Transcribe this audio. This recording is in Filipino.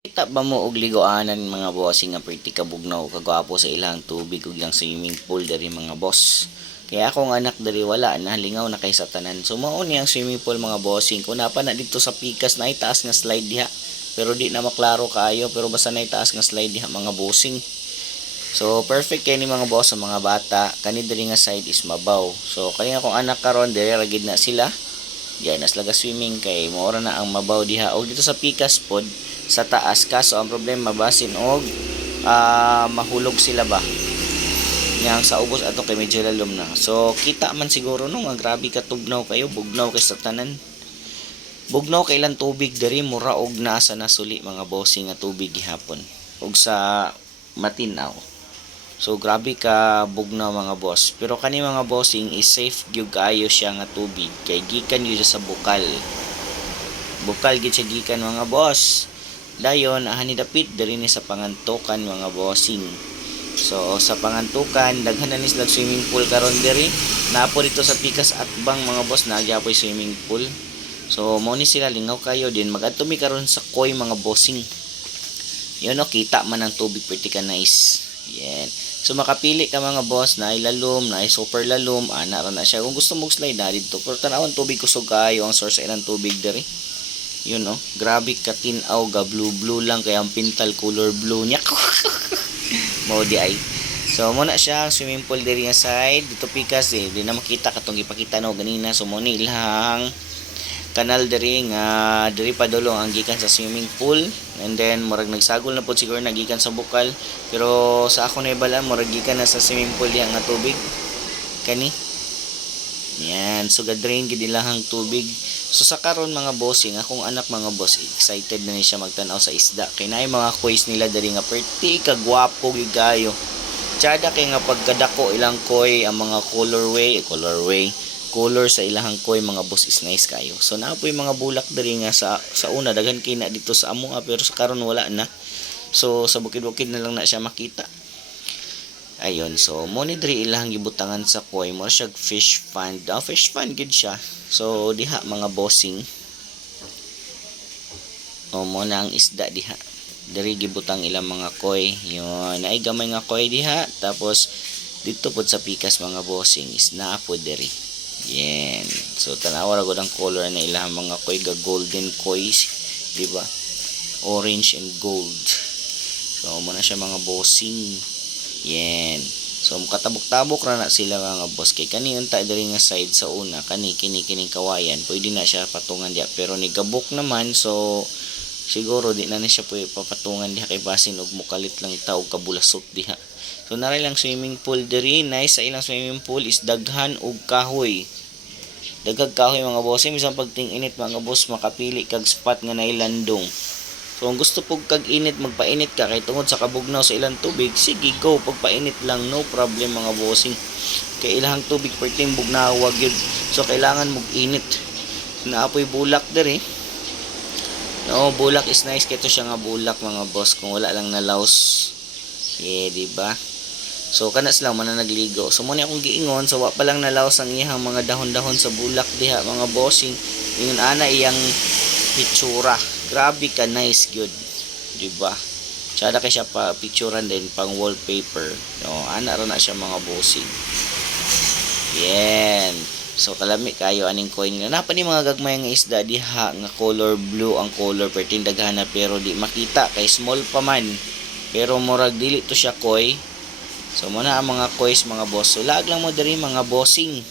Kita ba mo og ligoanan mga bossing nga pretty kabugnaw kagwapo sa ilang tubig ug ilang swimming pool diri mga boss. Kaya akong anak diri wala na lingaw na kay sa tanan. So mao ni ang swimming pool mga bossing. Kung napa na dito sa pikas na itaas nga slide diha. Pero di na maklaro kaayo pero basta na itaas nga slide diha mga bossing. So perfect kay ni mga boss sa mga bata. Kani diri nga side is mabaw. So kani akong anak karon diri ragid na sila. Diyan nas laga swimming kay moora na ang mabaw diha. Og dito sa pikas pod sa taas kaso ang problema basin og mahulog sila ba yang sa ubos ato kay medyo lalom na. So kita man siguro no nga grabe ka tugnaw kayo, bugnaw kay sa tanan. Bugnaw kay ilang tubig diri mura og nasa nasuli mga bossing nga tubig gihapon og sa matinaw. So grabe ka bugnaw mga boss. Pero kani mga bossing is safe gyud kaayo siya nga tubig kay gikan gyud sa bukal. Bukal gyud siya gikan mga boss. Dayon ani dapit diri ni sa pangantukan mga bossing. So sa pangantukan daghan na ni sila swimming pool karon diri. Naapo dito sa pikas at bang mga boss nagyapoy swimming pool. So mo ni sila lingaw kayo din magadto mi karon sa koy mga bossing. Yun no kita man ang tubig pretty ka nice. Yan. So makapili ka mga boss na ilalom, na super lalom, ana ra na siya. Kung gusto mo slide na dito, pero tanawon tubig kusog kayo ang source sa ilang tubig diri. Yun no, grabe ka tinaw ga blue lang kaya ang pintal color blue niya. Mao di ay. So mo na siya ang swimming pool diri nga side, dito pikas di na makita katong ipakita no ganina. So mo ni ilang kanal diri nga diri padulong ang gikan sa swimming pool and then murag nagsagol na pod siguro nagikan sa bukal pero sa ako na ibala murag gikan na sa swimming pool diha nga tubig kani yan so gadrain gid ilahang tubig. So sa karon mga bossing akong anak mga boss excited na ni siya magtan-aw sa isda kay naay mga koys nila diri nga pretty kagwapo gyud kayo. Tsada kay nga pagkadako ilang koy ang mga color sa ilahang koy mga boss is nice kayo. So naapoy mga bulak diri nga sa una daghan kay na dito sa amo pero sa karon wala na. So sa bukid-bukid na lang na siya makita. Ayun, so mo ni diri ilahang gibutangan sa koy mo siya fish pond. Fish pond gid siya. So diha mga bossing. O mo na ang isda diha. Diri gibutang ilang mga koy. Yun, naay gamay nga koy diha tapos dito pod sa pikas mga bossing is naa pod diri. Yan. So tanawa ra gud ang color na ilang mga koy ga golden koys, di ba? Orange and gold. So mo na siya mga bossing. Yan. So katabok-tabok ra na sila mga boss kay kani unta diri nga side sa una kani kining kawayan. Pwede na siya patungan diha pero ni gabok naman so siguro di na siya pwede papatungan diha kay basin og mukalit lang taog kabulasot diha. So naray lang swimming pool diri, nice sa ilang swimming pool is daghan og kahoy. Daghang kahoy mga boss, bisan pagting init mga boss makapili kag spot nga nailandong. So kung gusto pug kag init magpainit ka kay tungod sa kabugnaw sa ilang tubig, sige go pagpainit lang no problem mga bossing. Kay ilang tubig perting bugnawag yun. So kailangan mog init. Naapoy bulak diri. No, bulak is nice kay to siya nga bulak mga boss kung wala lang na laos. Yeah, di ba? So kanas lang man na nagligo. So mo ni akong giingon so wa pa lang nalaos ang iyang mga dahon-dahon sa bulak diha mga bossing. Ingon ana iyang pictura. Grabe ka nice good. Di ba? Tsada kay siya pa picturean din pang wallpaper. No, ana ra na siya mga bossing. Yan. So kalami kayo aning coin nga napa ni mga gagmay nga isda diha nga color blue ang color perting daghana pero di makita kay small pa man. Pero murag dili to siya koy. So muna ang mga koys mga boss. So lag lang mo diri mga bossing.